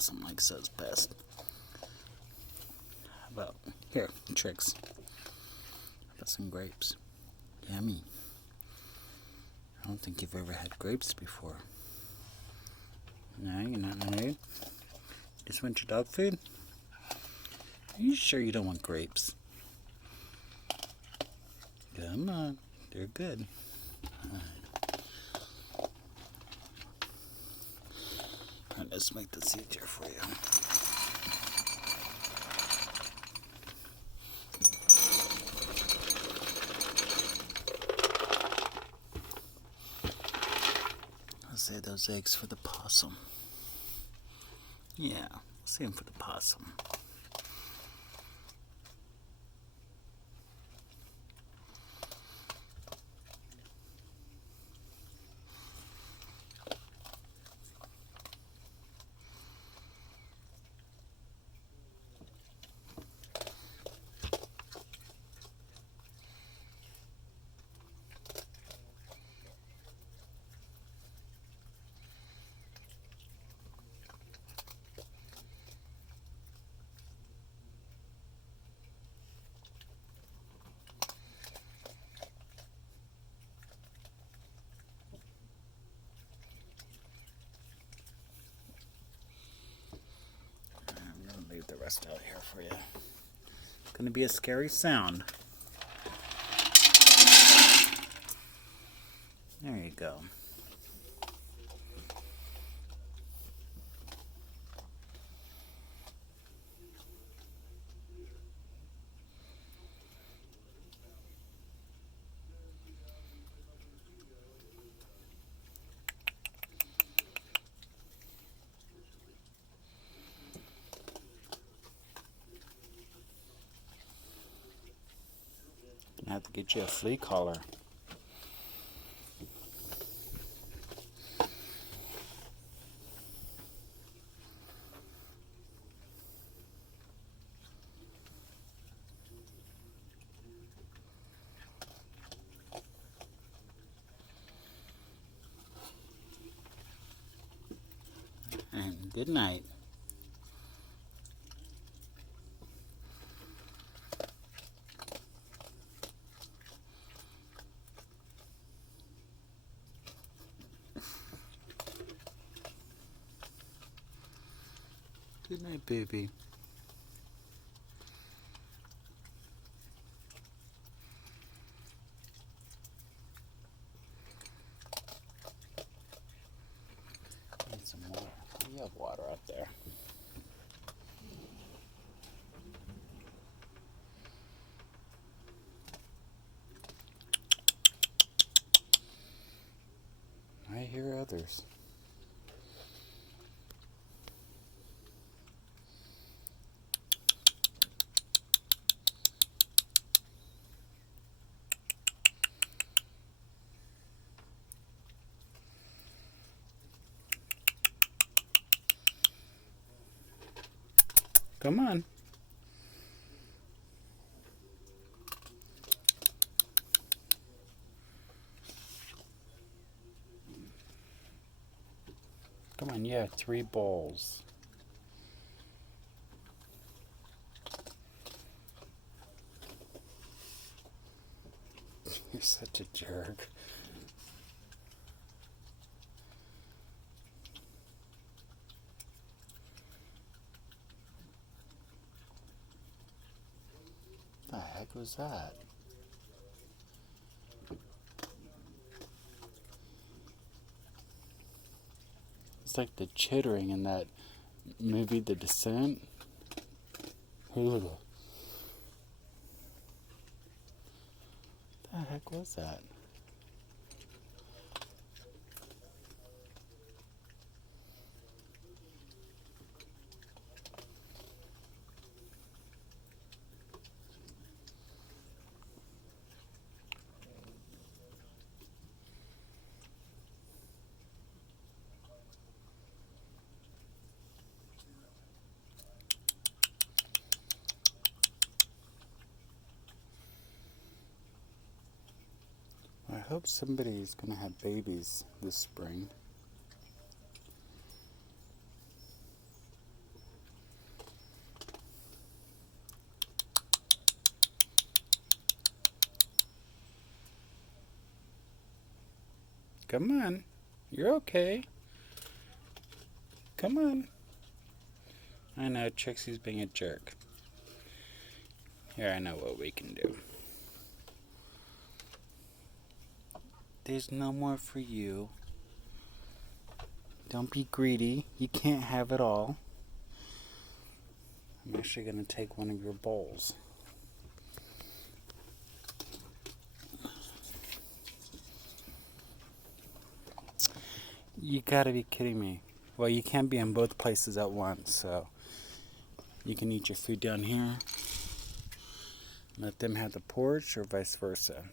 possum likes those best. How about, here, Trix. How about some grapes? Yummy. I don't think you've ever had grapes before. No, you're not in the mood? Just want your dog food? Are you sure you don't want grapes? Come on, they're good. Alright, let's make this easier for you. I'll save those eggs for the possum. Yeah, save them for the possum. Leave the rest out here for you. It's going to be a scary sound. There you go. I have to get you a flea collar. And good night. Good night, baby. Need some water. You have water out there. I hear others. Come on. Come on, yeah, 3 bowls. You're such a jerk. What the heck was that? It's like the chittering in that movie, The Descent. What the heck was that? I hope somebody's going to have babies this spring. Come on. You're okay. Come on. I know, Trixie's being a jerk. Here, I know what we can do. There's no more for you. Don't be greedy. You can't have it all. I'm actually going to take one of your bowls. You gotta be kidding me. Well, you can't be in both places at once, so you can eat your food down here. Let them have the porch, or vice versa.